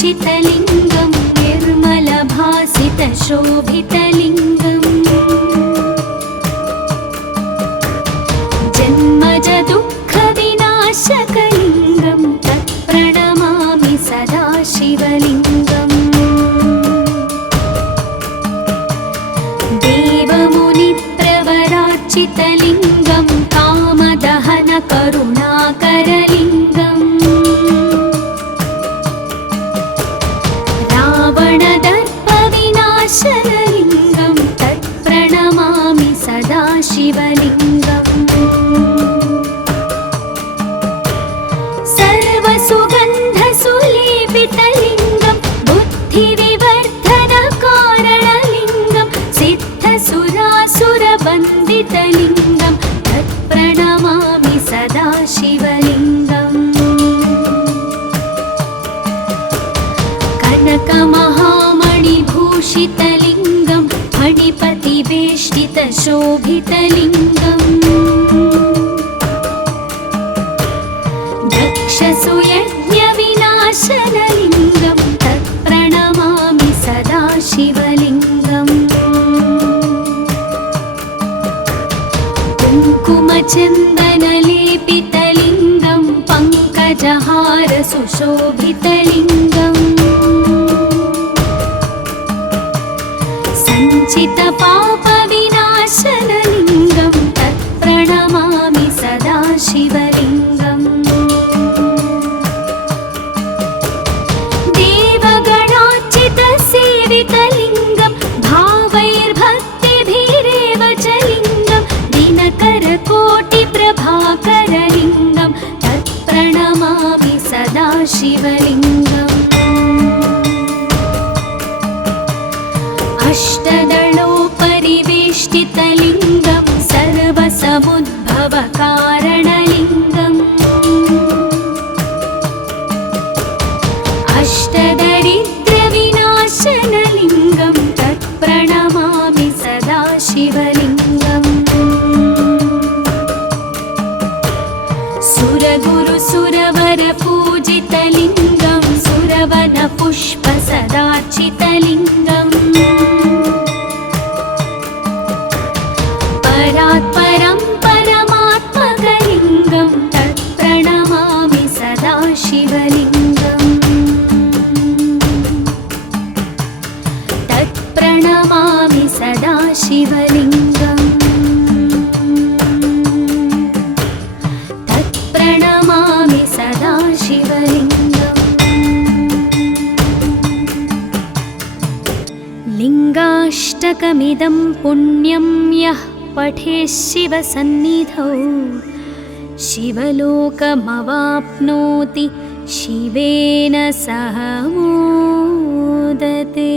दक्षसूयज्ञविनाशितलिङ्गं निर्मलभासितशोभितलिङ्गम् जन्मजदुःखविनाशकलिङ्गं तत्प्रणमामि सदा शिवलिङ्गम् देवमुनिप्रवरार्चितलिङ्गं कामदहनकरुणाकरलिङ्गम् रावणदर्पविनाशनलिङ्गं तत्प्रणमामि सदा शिवलिङ्गम् सर्वसुगन्धसुलेपितलिङ्गं बुद्धिविवर्धनकारणलिङ्गं सिद्धसुरासुरवन्दितलिङ्गं तत्प्रणमामि सदा शिवलिङ्गम् कनकमहामणिभूषितलिङ्गं फणिपतिवेष्टितशोभितलिङ्गम् दक्षसूयज्ञविनाशनलिङ्गं तत्प्रणमामि सदा शिवलिङ्गम् कुङ्कुमचन्दनलेपितलिङ्गं पङ्कजहारसुशोभितलिङ्गम् सञ्चितपापविनाशनलिङ्गं तत्प्रणमामि सदा शिवलिङ्गम् देवगणार्चितसेवितलिङ्गं भावैर्भक्तिभिरेव च लिङ्गं दिनकरकोटिप्रभाकरलिङ्गं तत्प्रणमामि सदा शिवलिङ्गम् अष्टदलोपरिवेष्टितलिङ्गं सर्वसमुद्भवकारणलिङ्गम् अष्टदरिद्रविनाशनलिङ्गं तत्प्रणमामि सदा शिवलिङ्गम् सुरगुरुसुरवरपूजितलिङ्गं सुरवनपुष्पसदार्चितलिङ्गम् परात्परं परमात्मकलिङ्गं तत्प्रणमामि सदा शिवलिङ्गम् तत्प्रणमामि सदा शिवलिङ्गम् तत्प्रणमामि सदा शिवलिङ्गम् लिङ्गाष्टकमिदं पुण्यं यः पठेत् शिवसन्निधौ शिवलोकमवाप्नोति शिवेन सह मोदते।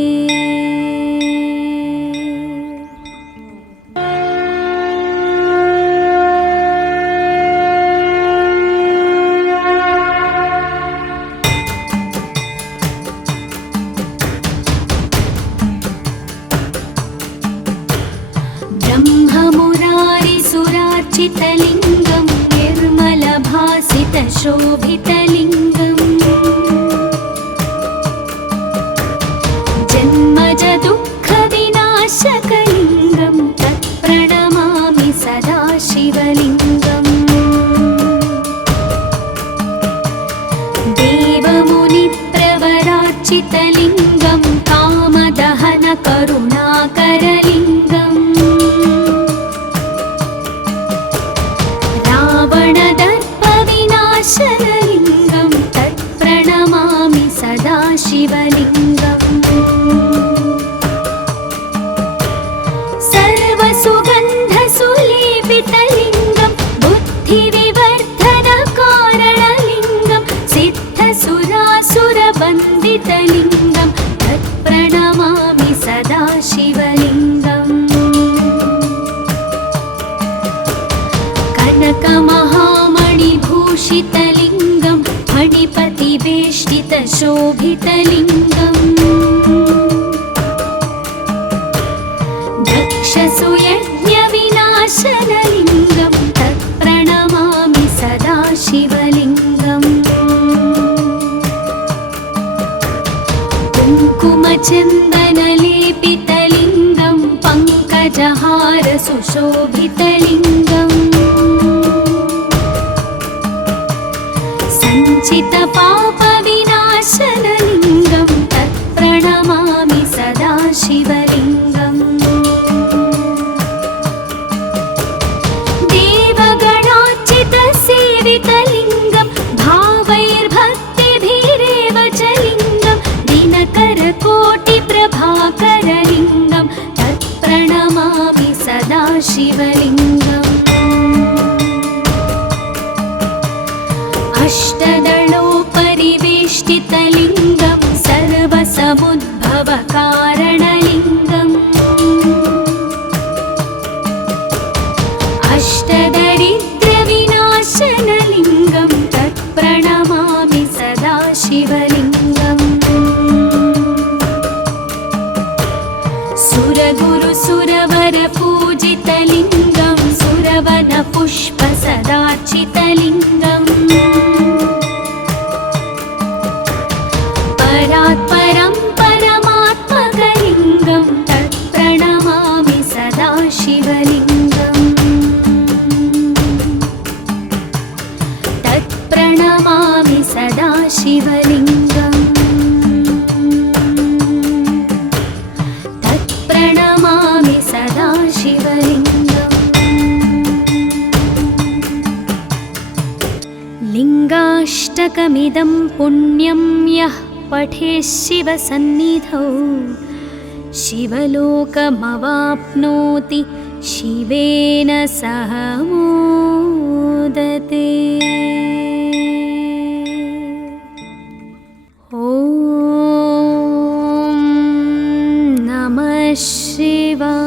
ब्रह्ममुरारिसुरार्चितलिङ्गं निर्मलभासितशोभितलिङ्गम् जन्मजदुःखविनाशकलिङ्गं तत्प्रणमामि सदा शिवलिङ्गम् देवमुनिप्रवरार्चितलिङ्गं कामदहनकरुणाकरलिङ्गम् रावणदर्पविनाशनलिङ्गं तत्प्रणमामि सदा शिवलिङ्गम् सर्वसुगन्धसुलेपितलिङ्गं बुद्धिविवर्धनकारणलिङ्गं सिद्धसुरासुरवन्दितलिङ्गं तत्प्रणमामि सदा शिवलिङ्गम् कनकमहामणिभूषितलिङ्गं फणिपतिवेष्टितशोभितलिङ्गम् दक्षसूयज्ञविनाशनलिङ्गं तत्प्रणमामि सदा शिवलिङ्गम् कुङ्कुमचन्दनलेपितलिङ्गं पङ्कजहार सुशोभितलिङ्गम् सञ्चितपापविनाशनलिङ्गं तत्प्रणमामि सदा शिवलिङ्गम् देवगणार्चितसेवितलिङ्गं भावैर्भक्तिभिरेव च लिङ्गं दिनकरकोटिप्रभाकरलिङ्गं तत्प्रणमामि सदा शिवलिङ्गम् अष्टदलोपरिवेष्टितलिङ्गं सर्वसमुद्भवकारणलिङ्गम् अष्टदरिद्रविनाशनलिङ्गं तत्प्रणमामि सदा शिवलिङ्गम् सुरगुरुसुरवरपूजितलिङ्गं सुरवनपुष्पसदार्चितलिङ्गम् परात्परं परमात्मकलिङ्गं तत्प्रणमामि सदा शिवलिङ्गम् तत्प्रणमामि सदा शिवलिङ्गम् तत्प्रणमामि सदा शिवलिङ्गम् लिङ्गाष्टकमिदं पुण्यं यः पठेत् शिवसन्निधौ शिवलोकमवाप्नोति शिवेन सह मोदते। ॐ नमः शिवाय।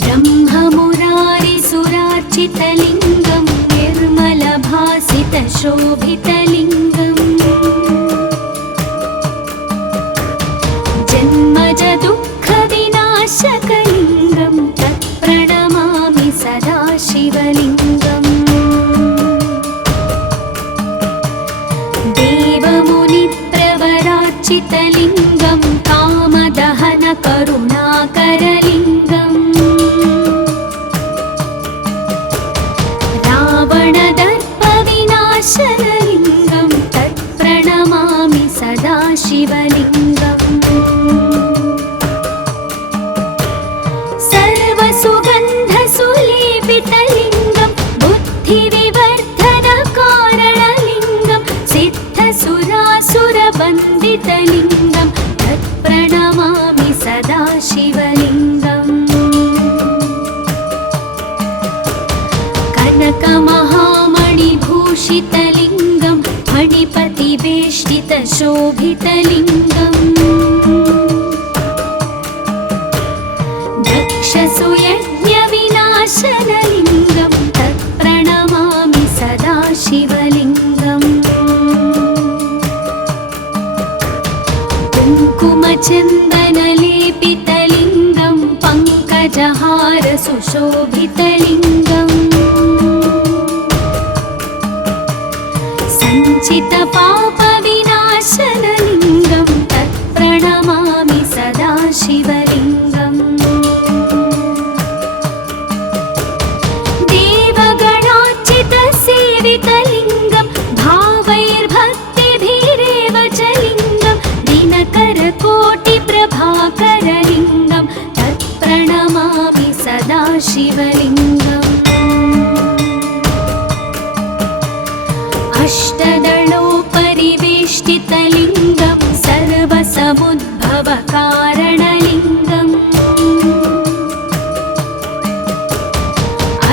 ब्रह्ममुरारिसुरार्चितलिङ्गं निर्मलभासितशोभितलिङ्गम् जन्मजदुःखविनाशकलिङ्गं तत्प्रणमामि सदा शिवलिङ्गम् देवमुनिप्रवरार्चितलिङ्गं कामदहनकरुणाकरलिङ्गम् रावणदर्पविनाशनलिङ्गं तत्प्रणमामि सदा शिवलिङ्गम् सर्वसुगन्धसुलेपितलिङ्गं बुद्धिविवर्धनकारणलिङ्गं सिद्धसुरासुरवन्दितलिङ्गं तत्प्रणमामि सदा शिवलिङ्गम् कनकमहामणिभूषितलिङ्गं मणिपतिवेष्टितशोभितलिङ्गम् दक्षसुयज्ञविनाशनलिङ्गं तत्प्रणमामि सदा शिवलिङ्गम् कुङ्कुमचन्दनलेपितलिङ्गं पङ्कजहार सुशोभितलिङ्गम् सञ्चितपापविनाशनलिङ्गं तत्प्रणमामि सदा शिवलिङ्गम् देवगणार्चितसेवितलिङ्गं भावैर्भक्तिभिरेव च लिङ्गं दिनकरकोटिप्रभाकरलिङ्गं तत्प्रणमामि सदा शिवलिङ्गम् अष्टदलोपरिवेष्टितलिङ्गं सर्वसमुद्भवकारणलिङ्गम्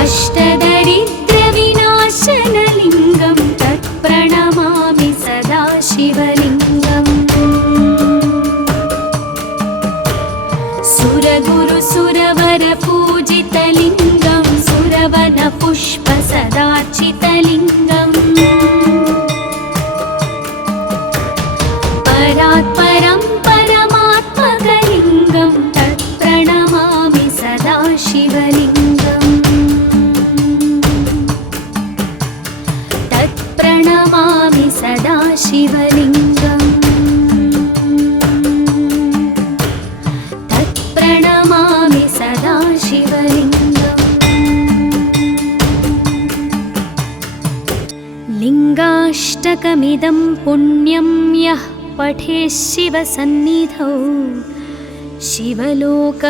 अष्टदरिद्रविनाशनलिङ्गं तत्प्रणमामि सदा शिवलिङ्गम् सुरगुरुसुरवरपूजितलिङ्गं सुर सुरवनपुष्पसदार्चितलिङ्गम् परात्परं परमात्मकलिङ्गं तत्प्रणमामि सदा शिवलिङ्गम् तत्प्रणमामि सदा शिवलिङ्गम् तत्प्रणमामि सदा शिवलिङ्गम् लिङ्गाष्टकमिदं पुण्यं यः पठेत् शिवसन्निधौ शिवलोकमवाप्नोति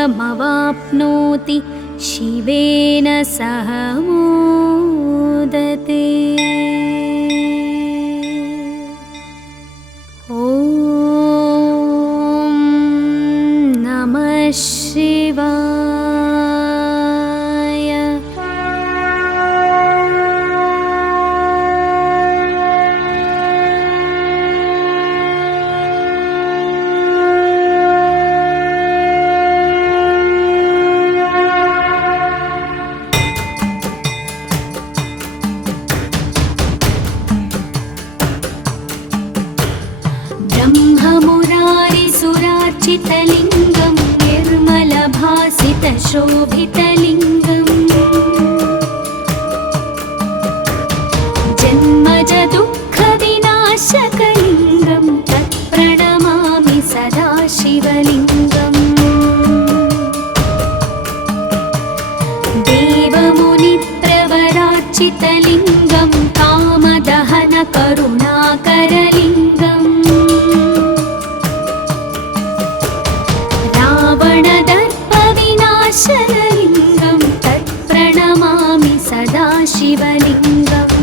शिवेन सह मोदते। ॐ नमः शिवाय। ब्रह्ममुरारिसुरार्चितलिङ्गं निर्मलभासितशोभितलिङ्गम् जन्मजदुःखविनाशकलिङ्गं तत्प्रणमामि सदा शिवलिङ्गम् देवमुनिप्रवरार्चितलिङ्गं कामदहनकरुणाकरलिङ्गम् रावणदर्पविनाशनलिङ्गं तत्प्रणमामि सदा शिवलिङ्गम्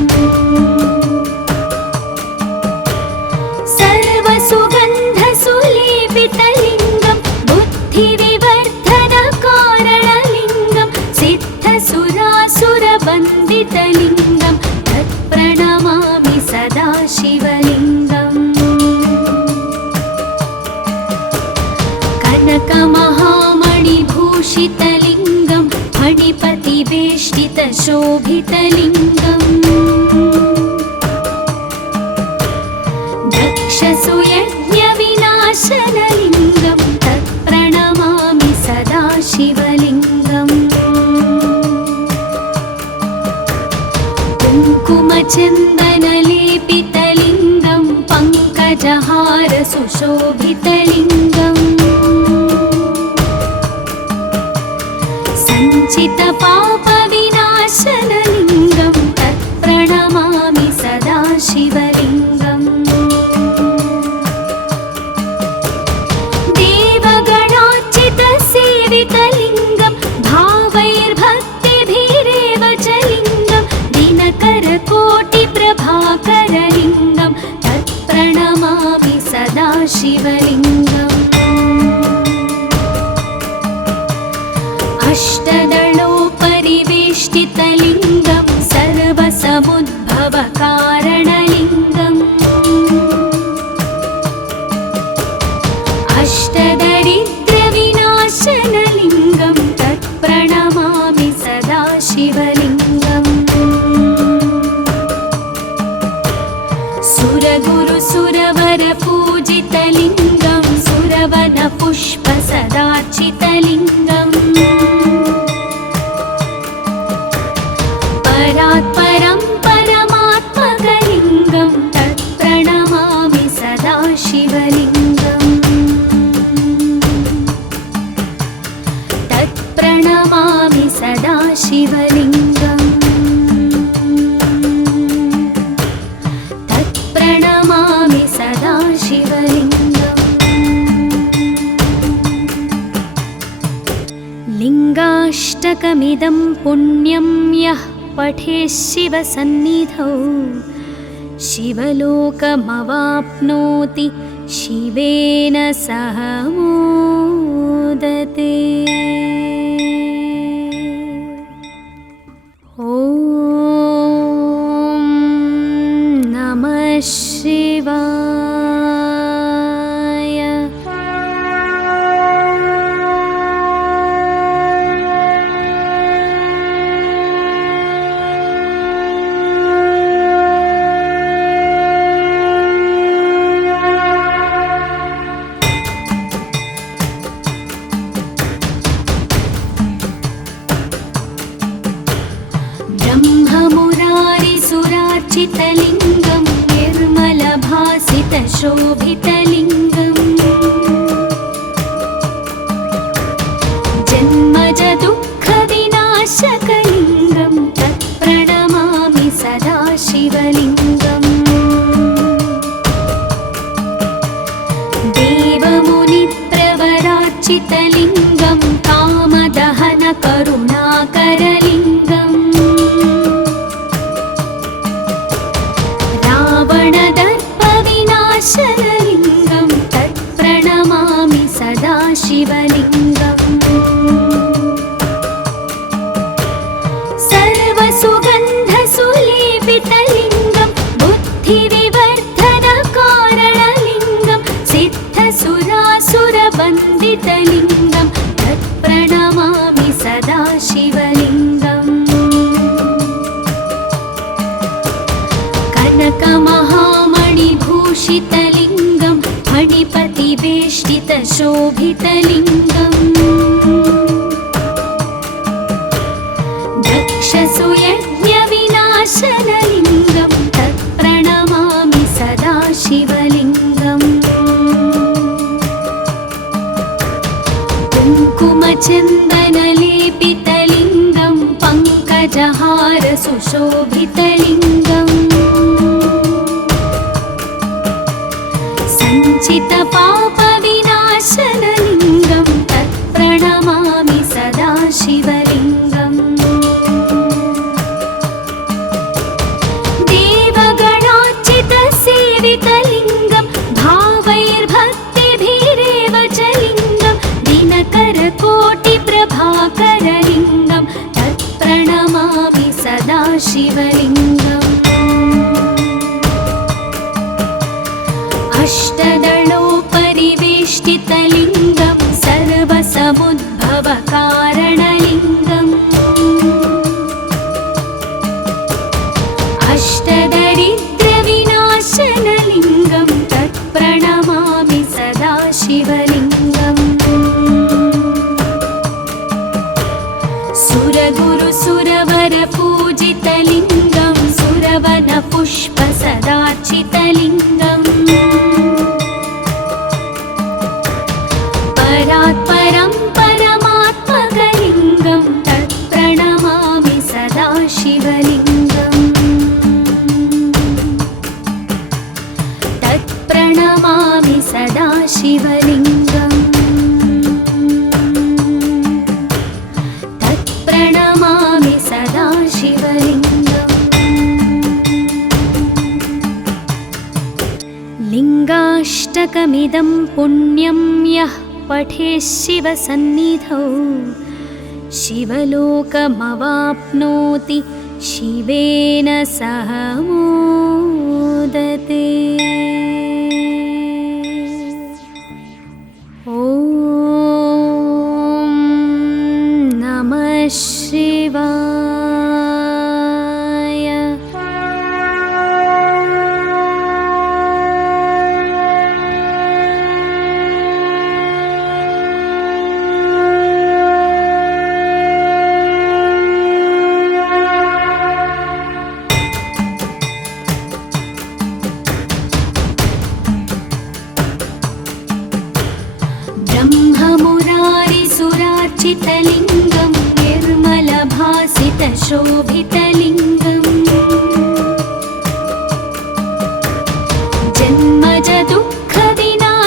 सर्वसुगन्धसुलेपितलिङ्गं बुद्धिविवर्धनकारणलिङ्गं सिद्धसुरासुरवन्दितलिङ्गं तत्प्रणमामि सदा शिवलिङ्गम् कनकमहामणिभूषितलिङ्गं फणिपतिवेष्टितशोभितलिङ्गम् दक्षसुयज्ञविनाशनलिङ्गं तत्प्रणमामि सदा शिवलिङ्गम् कुङ्कुमचन्दनलेपितलिङ्गं पङ्कजहारसुशोभितलिङ्गम् सञ्चितपापविनाशनलिङ्गं तत्प्रणमामि सदा शिवलिङ्गम् देवगणार्चितसेवितलिङ्गं भावैर्भक्तिभिरेव च लिङ्गं दिनकरकोटिप्रभाकरलिङ्गं तत्प्रणमामि सदा शिवलिङ्गम् अष्टदलोपरिवेष्टितलिङ्गं सर्वसमुद्भवकारणलिङ्गम् अष्टदरिद्रविनाशनलिङ्गं तत्प्रणमामि सदा शिवलिङ्गम् सुरगुरुसुरवरपूजितलिङ्गं सुरवनपुष्पसदार्चितलिङ्गम् परात्परं परमात्मकलिङ्गं तत्प्रणमामि सदा शिवलिङ्गम् तत्प्रणमामि सदा शिवलिङ्गम् तत्प्रणमामि सदा शिवलिङ्गम् लिङ्गाष्टकमिदं पुण्यं यः पठेत् शिवसन्निधौ शिवलोकमवाप्नोति शिवेन सह मोदते। ॐ नमः शिवाय। निर्मलभासितलिङ्गं निर्मलभासितशोभितलिङ्गम् जन्मजदुःखविनाशकलिङ्गं तत्प्रणमामि सदा शिवलिङ्गम् देवमुनिप्रवरार्चितलिङ्गं कामदहनकरुणाकरलिङ्गम् रावणदर्पविनाशनलिङ्गं तत्प्रणमामि सदा शिवलिङ्गम् सर्वसुगन्धसुलेपितलिङ्गं बुद्धिविवर्धनकारणलिङ्गं सिद्धसुरासुरवन्दितलिङ्गं तत्प्रणमामि सदा शिवलिङ्गम् कनकमहामणिभूषितलिङ्गं फणिपतिवेष्टितशोभितलिङ्गम् दक्षसुयज्ञविनाशनलिङ्गं तत्प्रणमामि सदा शिवलिङ्गम् कुङ्कुमचन्दनलेपितलिङ्गं पङ्कजहारसुशोभितलिङ्गम् सञ्चितपापविनाशनलिङ्गं तत्प्रणमामि सदा शिवलिङ्गम् देवगणार्चितसेवितलिङ्गं भावैर्भक्तिभिरेव च लिङ्गं दिनकरकोटिप्रभाकरलिङ्गं तत्प्रणमामि सदा शिवलिङ्गम् अष्टदलोपरिवेष्टितलिङ्गं सर्वसमुद्भवकारणलिङ्गम् अष्टदरिद्रविनाशनलिङ्गं तत्प्रणमामि सदा शिवलिङ्गम् सुरगुरुसुरवरपूजितलिङ्गं सुरवनपुष्पसदार्चितलिङ्गम् परात्परं परमात्मकलिङ्गं तत्प्रणमामि सदा शिवलिङ्गम् तत्प्रणमामि सदा शिवलिङ्गम् तत्प्रणमामि सदा शिवलिङ्गम् लिङ्गाष्टकमिदं पुण्यं यः पठेत् शिवसन्निधौ शिवलोकमवाप्नोति शिवेन सह मोदते। ॐ नमः शिवाय। ब्रह्ममुरारिसुरार्चितलिङ्गं निर्मलभासितशोभितलिङ्गम्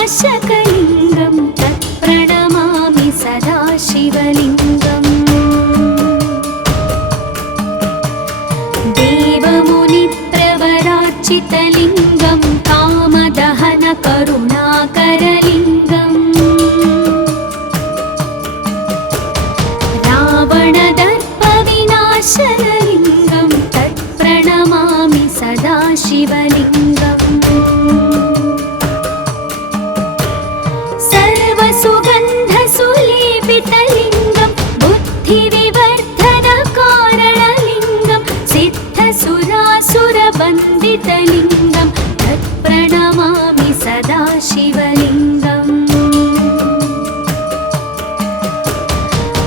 जन्मजदुःखविनाशकलिङ्गं तत्प्रणमामि सदा शिवलिङ्गम् देवमुनिप्रवरार्चितलिङ्गं कामदहनकरुणाकरलिङ्गम् रावणदर्पविनाशनलिङ्गं तत्प्रणमामि सदा शिवलिङ्गम् सर्वसुगन्धसुलेपितलिङ्गं बुद्धिविवर्धनकारणलिङ्गं सिद्धसुरासुरवन्दितलिङ्गं तत्प्रणमामि सदा शिवलिङ्गम्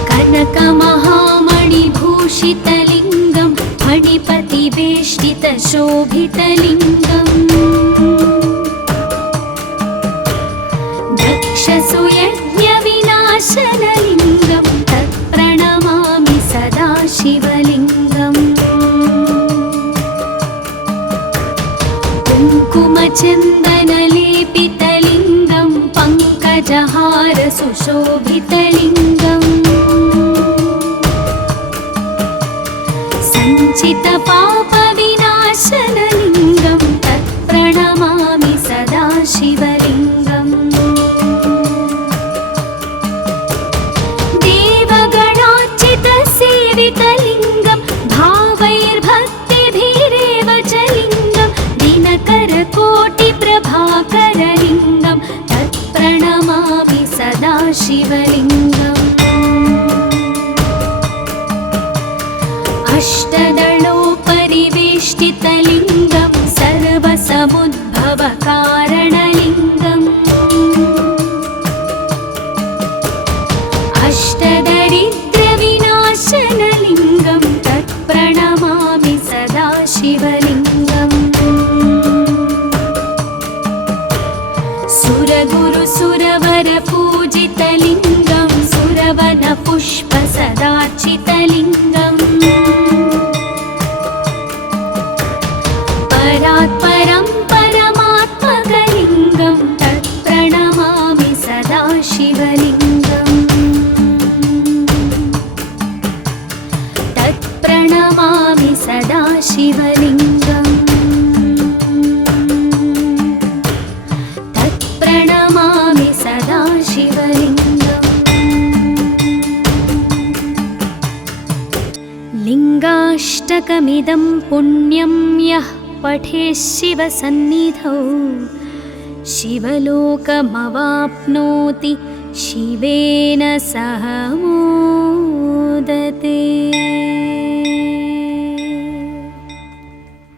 कनकमहामणिभूषितलिङ्गं मणिपतिवेष्टितशोभितलिङ्गम् दक्षसुयज्ञविनाशनलिङ्गं तत्प्रणमामि सदा शिवलिङ्गम् कुङ्कुमचन्दनलेपितलिङ्गं पङ्कजहारसुशोभितलिङ्गम् सञ्चितपापविनाशनलिङ्गं तत्प्रणमामि सदा शिवलिङ्गम् देवगणार्चितसेवितलिङ्गं भावैर्भक्तिभिरेव च लिङ्गं दिनकरकोटिप्रभाकरलिङ्गं तत्प्रणमामि सदा शिवलिङ्गम् अष्टदलोपरिवेष्टितलिङ्गं सर्वसमुद्भवकारणलिङ्गम् अष्टदरिद्रविनाशनलिङ्गं तत्प्रणमामि सदा शिवलिङ्गम् सुरगुरुसुरवरपूजितलिङ्गं सुरवनपुष्पसदार्चितलिङ्गम् परात्परं परमात्मकलिङ्गं तत्प्रणमामि सदा शिवलिङ्गम् तत्प्रणमामि सदा शिवलिङ्गम् तत्प्रणमामि सदा शिवलिङ्गम् लिङ्गाष्टकमिदं पुण्यं यः पठेत् शिवसन्निधौ शिवलोकमवाप्नोति शिवेन सह